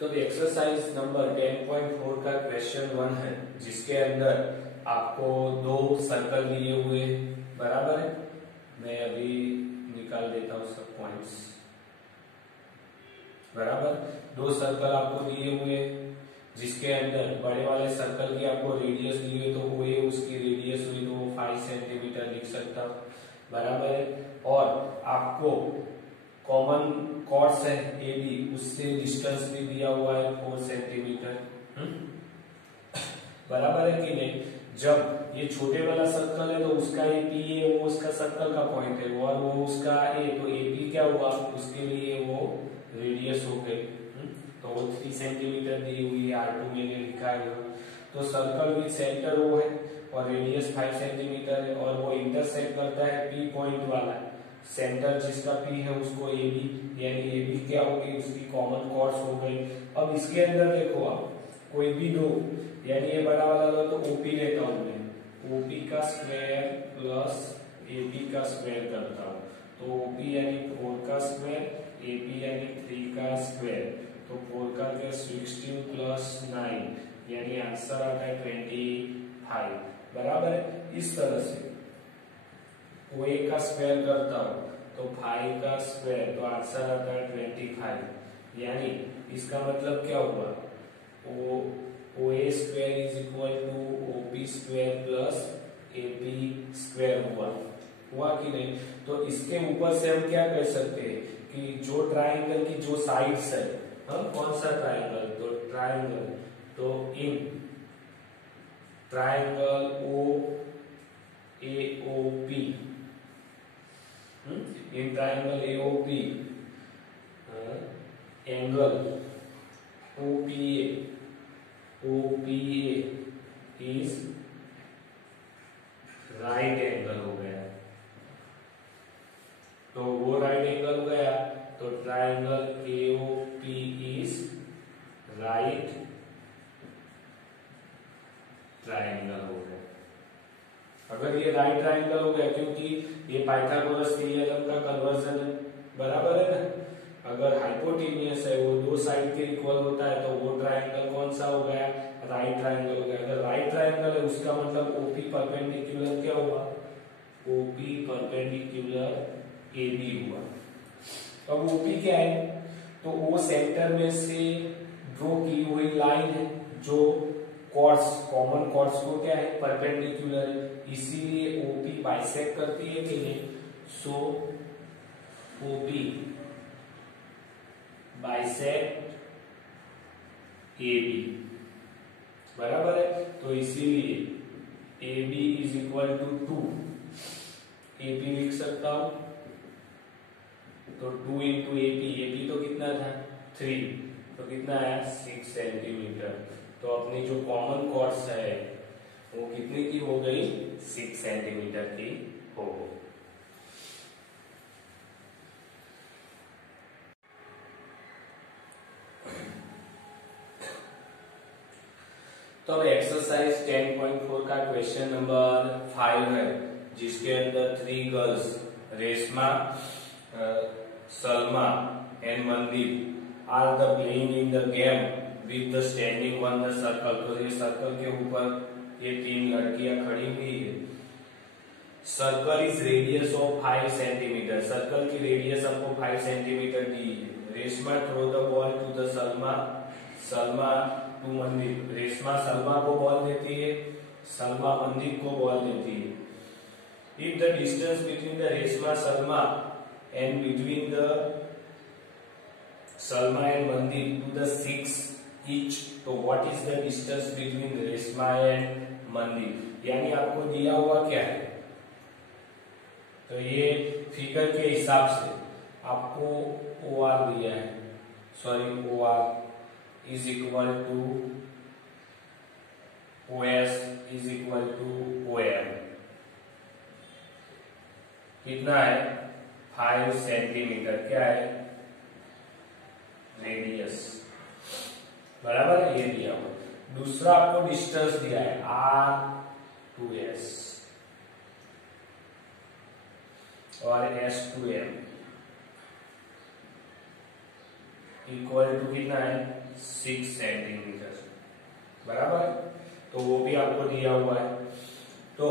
तो exercise number 10.4 का question 1 है, जिसके अंदर आपको दो सर्कल दिए हुए बराबर है। मैं अभी निकाल देता हूं सब पॉइंट्स। बराबर दो सर्कल आपको दिए हुए, जिसके अंदर बड़े वाले सर्कल की आपको रेडियस दी हुई, तो वो ये उसकी रेडियस हुई तो वो 5 सेंटीमीटर लिख सकता हूं। बराबर है। और आपको कॉमन कॉर्ड्स है ए बी, उससे डिस्टेंस भी दिया हुआ है 4 सेंटीमीटर। बराबर है कि नहीं। जब ये छोटे वाला सर्कल है तो उसका ए पी है, वो उसका सर्कल का पॉइंट है, और वो उसका ए, तो ए पी क्या हुआ, उसके लिए वो रेडियस हो गई। तो वो 3 सेंटीमीटर दी हुई है, R2 मैंने लिखा है। तो सर्कल विद सेंटर वो है और रेडियस 5 सेंटीमीटर है, और वो इंटरसेक्ट करता है पी पॉइंट वाला। सेंटर जिसका पी है उसको ए बी, यानी ए बी क्या होगी, उसकी कॉमन कॉर्ड्स हो गई। अब इसके अंदर देखो आप कोई भी दो, यानी ये बड़ा वाला लो तो ओपी लेता हूं मैं, ओपी का स्क्वायर प्लस एपी का स्क्वायर करता हूं, तो ओपी यानी 4 का स्क्वायर, एपी यानी 3 का स्क्वायर, तो 4 का 16 प्लस 9, यानी आंसर आता है 25। बराबर है। इस तरह से ओ ए का स्क्वायर करता हूं तो 5 का स्क्वायर, तो आंसर आता है 25। यानी इसका मतलब क्या हुआ, O A square is equal to OP square plus AP square हुआ कि नहीं। तो इसके ऊपर से हम क्या कह सकते हैं कि जो ट्राइंगल की जो साइड्स है, हम कौन सा ट्राइंगल, तो ट्राइंगल, तो in triangle O A O P, in triangle A O P angle OPA is right angle हो गया। तो वो राइट एंगल हो गया, तो triangle AOP is right triangle हो गया। अगर ये राइट ट्राइंगल हो गया, क्योंकि ये पाइथागोरस थ्योरम का कन्वर्जन है। बराबर है ना। अगर हाइपोटेनियस है, वो दो साइड के इक्वल होता है, तो वो ट्राइंगल कौन सा हो गया, राइट ट्राइंगल हो गया। अगर राइट ट्राइंगल है, उसका मतलब ओपी परपेंडिकुलर क्या हुआ, ओपी परपेंडिकुलर AB हुआ। अब ओपी क्या है, तो वो सेंटर में से ड्रॉ की हुई लाइन है, जो कॉर्ड्स, कॉमन कॉर्ड्स को क्या है, परपेंडिकुलर है, इसीलिए ओपी बाइसेक्ट करती है कि नहीं। So OP bisect AB। बराबर है। तो इसीलिए AB is equal to 2, AP लिख सकता हूं, तो 2 इंटू AP तो कितना था 3, तो कितना आया 6 सेंटीमीटर। तो अपनी जो कॉमन कॉर्ड्स है वो कितनी की हो गई, 6 सेंटीमीटर की हो गई। तो अब एक्सरसाइज 10.4 का क्वेश्चन नंबर 5 है, जिसके अंदर 3 girls Reshma, Salma and Mandeep are the playing in the game with the standing on the circle. तो ये सर्कल के ऊपर ये 3 लड़कियां खड़ी हुई है। Circle is radius of 5 centimetre, circle की रेडियस आपको 5 सेंटीमीटर दी है। Reshma throw the ball to the Salma, Salma to Mandeep, Reshma Salma को बॉल देती है, सलमा मनदीप को बॉल देती है। If the distance between the Reshma Salma and between the Salma and Mandeep to the 6 each, तो what is the distance between Reshma and Mandeep. यानी आपको दिया हुआ क्या है, तो ये फिगर के हिसाब से आपको OR दिया है, sorry OR is equal to OS is equal to OM। कितना है 5 सेंटीमीटर, क्या है रेडियस। बराबर है, ये दिया हुआ। दूसरा आपको डिस्टेंस दिया है R2S और S2M इक्वल टू कितना है 6 सेंटीमीटर, बराबर। तो वो भी आपको दिया हुआ है। तो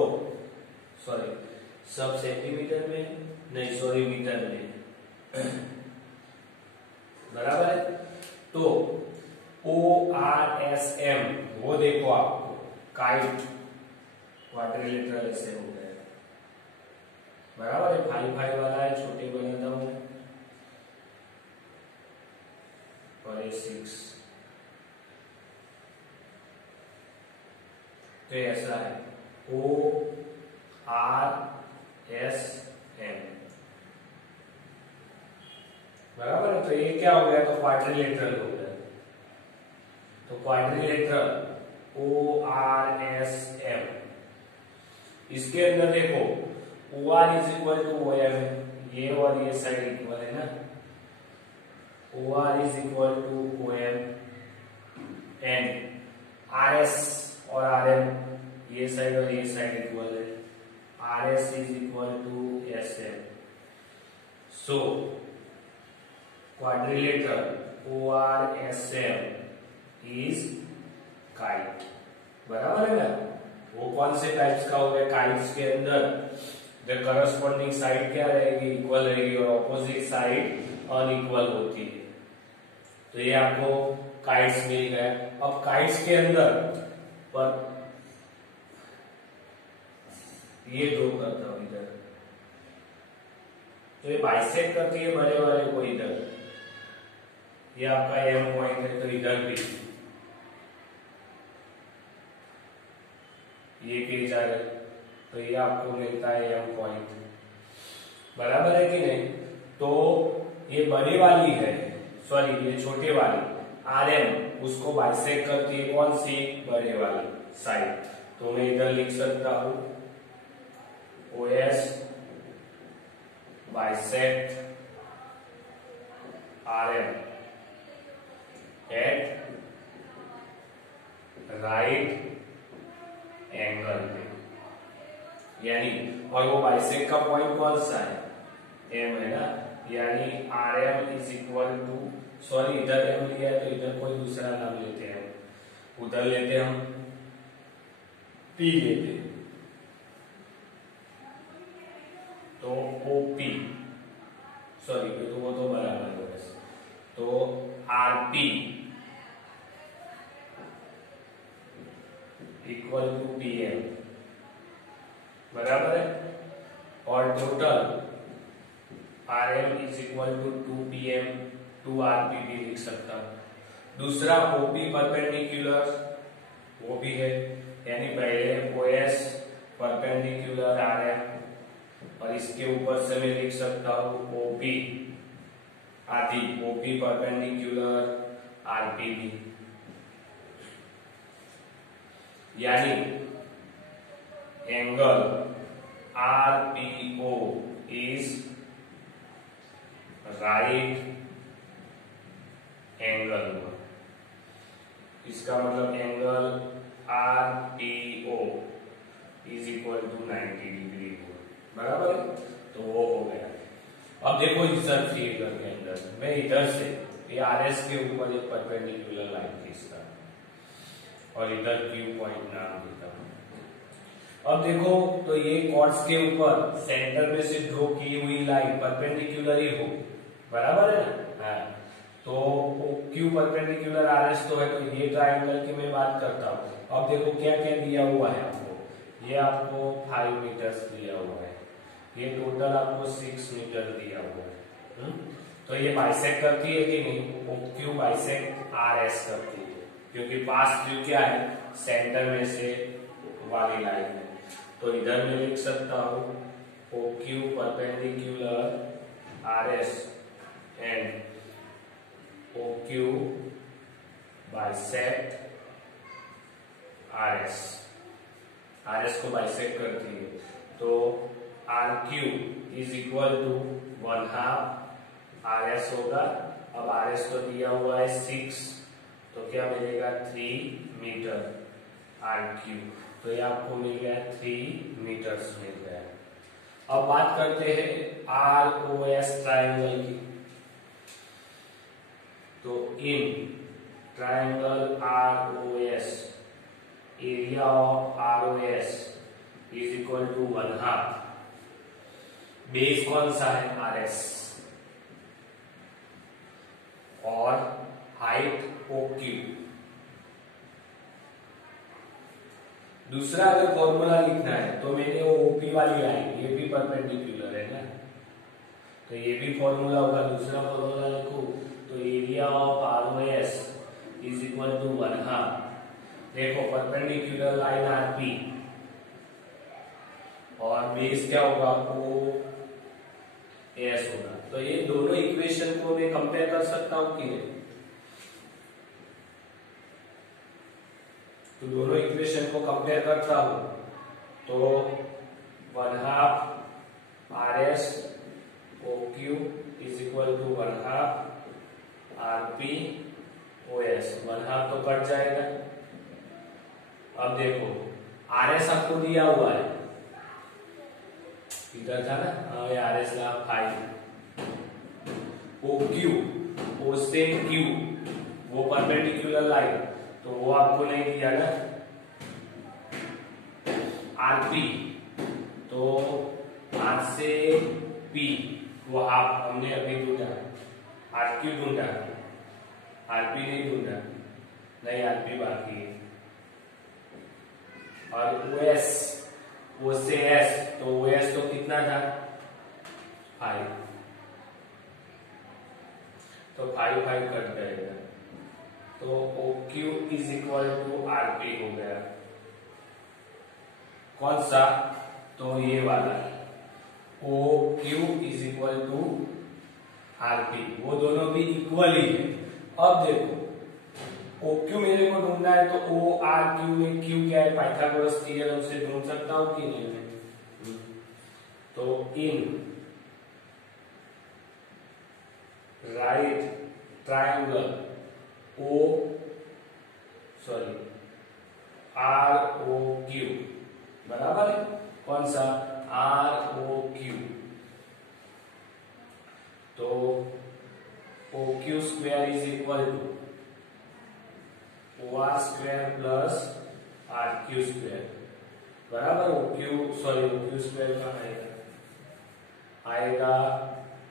सॉरी, सब सेंटीमीटर में नहीं, सॉरी मीटर में, बराबर है। तो ORSM वो देखो आपको काइट क्वाड्रिलेटरल ऐसे हो गया, बराबर है। 5 वाला है, छोटे बनाता हूं और ये 6, तो ऐसा है ORSM, बराबर है। तो ये क्या हो गया, तो क्वाड्रिलेटरल हो गया। तो क्वाड्रिलेटरल ORSM, इसके अंदर देखो OR is equal to OM है, ये और ये साइड इक्वल है ना, OR is equal to OM and RS और RM ये साइड और ये साइड इक्वल है, RS is equal to SM। So quadrilateral ORSM is kite, बराबर है ना। वो कौन से टाइप्स का हो गया, काइट्स के अंदर द करस्पॉन्डिंग साइड क्या रहेगी, इक्वल रहेगी और ऑपोजिट साइड अनइक्वल होती है। तो ये आपको काइट्स मिल गए। अब काइट्स के अंदर पर ये ड्रॉ करता हूं इधर, तो ये बाइसेक्ट करती है बड़े वाले को इधर, ये आपका M पॉइंट है, तो इधर भी ये पेज आ गया, तो ये आपको मिलता है M पॉइंट, बराबर है कि नहीं। तो ये बड़ी वाली है, सॉरी ये छोटे वाली RM, उसको बाइसेक्ट करती है कौन सी, बड़े वाली साइड। तो मैं इधर लिख सकता हूं OS bisect RM at right angle पे, यानी, और वो बाइसेक्ट का पॉइंट कौन सा है, M है ना, यानी RM is equal to, sorry इधर M लिया है तो इधर कोई दूसरा नाम लेते हैं, उधर लेते हम P लेते हैं, तो OP, सॉरी तो वो तो बराबर है, तो RP इक्वल टू PM, बराबर है। और total RM is equal to 2PM 2RP भी लिख सकता हूं। दूसरा OP परपेंडिकुलर, वो भी है, यानी पहले OS परपेंडिकुलर RM और इसके ऊपर से मैं लिख सकता हूं OP आदि, OP परपेंडिकुलर RP भी, यानी angle RPO is right angle, इसका मतलब angle RPO is equal to 90 degree, बराबर है। तो वो हो गया। अब देखो इधर फिगर के अंदर मैं इधर से ये RS के ऊपर एक परपेंडिकुलर लाइन खींचता हूं और इधर Q पॉइंट नाम देता हूं। अब देखो तो ये कॉर्ड्स के ऊपर सेंटर में से ड्रॉ की हुई लाइन परपेंडिकुलर ही होगी, बराबर है ना। हाँ, तो Q परपेंडिकुलर RS तो है, तो ये ट्रायंगल की मैं बात करता हूँ। अब देखो क्या क्या दिया हुआ है आपको, ये आपको 5 मीटर दिया हुआ है, ये टोटल आपको 6 मीटर दिया हुआ है। तो ये बाइसेक्ट करती है कि नहीं, OQ बाइसेक्ट RS करती है, क्योंकि पास थ्रू क्या है, सेंटर में से वाली लाइन है। तो इधर मैं लिख सकता हूं OQ perpendicular RS and OQ bisect RS, RS को बाइसेक्ट करती है। तो RQ is equal to 1/2 RS होगा। अब RS तो दिया हुआ है 6, तो क्या मिलेगा 3 मीटर RQ, तो ये आपको मिल गया 3 मीटर्स मिल गया। अब बात करते हैं ROS ट्रायंगल की। तो in triangle ROS, area of ROS is equal to 1/2, base कौन सा है RS, और हाइट OQ। दूसरा अगर फॉर्मूला लिखना है तो मैंने वो OP वाली लाइन, ये भी परपेंडिकुलर है ना, तो ये भी फॉर्मूला होगा। दूसरा फॉर्मूला लिखो तो area of ROS is equal to 1/2, देखो परपेंडिकुलर लाइन RP और बेस क्या होगा OS होगा। तो ये दोनों इक्वेशन को मैं कंपेयर कर सकता हूं कि नहीं, तो दोनों इक्वेशन को कंपेयर करता हूं तो 1/2 RS OQ is equal to 1/2 RP OS, 1/2 तो कट जाएगा। अब देखो RS आपको दिया हुआ है, इधर था ना, ये RS ला 5, OQ O से Q वो परपेंडिकुलर लाइन, तो वो आपको नहीं दिया ना। RP तो R से P वो आप हमने अभी ढूंढा, RQ ढूंढा, RP नहीं ढूंढा, नहीं RP बाकी है। और OS O से S, तो OS तो कितना था 5, तो 5 कट जाएगा, तो OQ is equal to RP हो गया। कौन सा, तो ये वाला OQ is equal to RP, वो दोनों भी इक्वल ही है। अब देखो OQ मेरे को ढूंढना है तो ORQ में Q क्या है, पाइथागोरस थ्योरम से ढूंढ सकता हूं कि नहीं मैं, तो इन राइट ट्रायंगल ROQ बराबर है, कौन सा ROQ, तो OQ square is equal to OR square plus RQ square बराबर OQ स्क्वायर का आएगा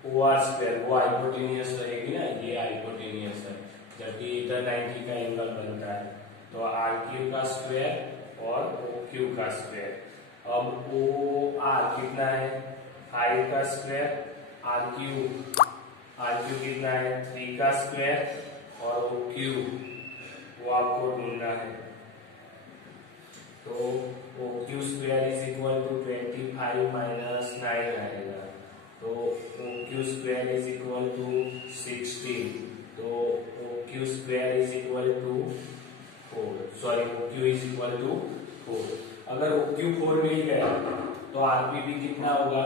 OR स्क्वायर, वो हाइपोटेनियस रहेगी ना, ये हाइपोटेनियस है, जबकि इधर 90 का एंगल बनता है, तो RQ का स्क्वायर और OQ का स्क्वायर। अब OR कितना है 5 का स्क्वायर, RQ कितना है 3 का स्क्वायर, और OQ वो आपको ढूंढना है, तो OQ square is equal to 25 minus 9 आएगा, तो OQ square is equal to 16, तो OQ square is equal to 4, OQ is equal to 4। अगर OQ 4 मिल गया तो RP भी कितना होगा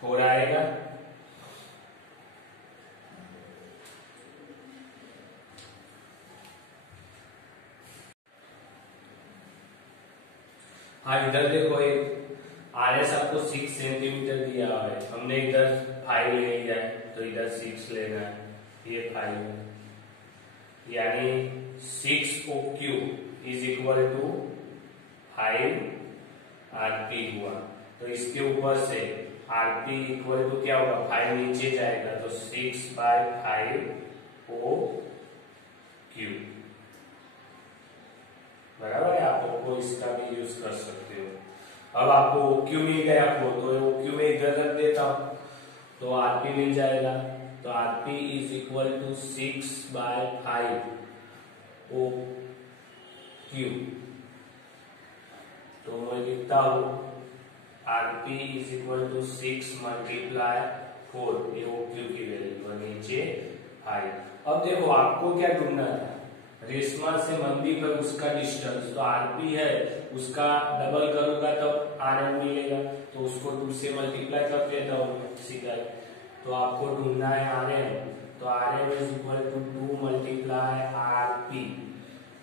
4 आएगा। हाँ इधर देखो एक RS आपको 6 सेंटीमीटर दिया हुआ है, हमने इधर 5 ले लिया है, तो इधर 6 लेना है, ये 5 है, यानी 6 OQ is equal to 5 RP हुआ। तो इसके ऊपर से RP इक्वल टू क्या होगा, 5 नीचे जाएगा, तो 6/5 OQ बराबर है। आप इसका भी यूज कर सकते हो। अब आपको OQ मिल गया, तो OQ में इधर रख देता हूं, तो RP मिल जाएगा, तो RP is equal to 6/5 OQ, तो मैं लिखता हूं RP is equal to 6 multiply 4, ये OQ की वैल्यू, और नीचे 5। अब देखो आपको क्या ढूंढना था, रेशमा से मंदी पर उसका डिस्टेंस, तो RP है उसका डबल करूंगा तो RM मिलेगा, तो उसको 2 से मल्टीप्लाई कर देता हूँ सीधा, तो आपको ढूंढना है RM, तो RM is equal to 2 multiply RP,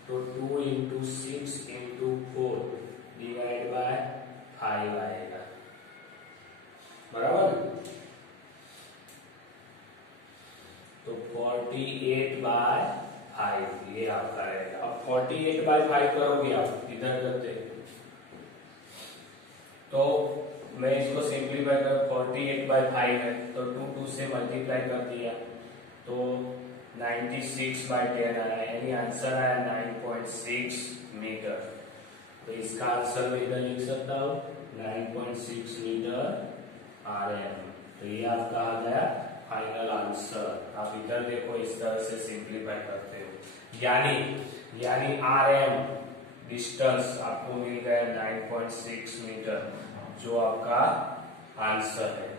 तो 2 इंटू 6 इंटू 4 डिवाइड बाय 5 आएगा बराबर, तो 40 48/5 ये आपका रहेगा। अब 48/5 करोगे आप इधर करते तो मैं इसको सिंप्लीफाई कर 48/5 है तो 2 से मल्टीप्लाई कर दिया तो 96/10 आया, यानी आंसर आया 9.6 मीटर। तो इसका आंसर मैं इधर लिख सकता हूँ 9.6 मीटर RM। तो ये आपका आ गया फाइनल आंसर। आप इधर देखो इस तरह से सिंप्लीफाई करते हो, यानी RM डिस्टेंस आपको मिल गया 9.6 मीटर जो आपका आंसर है।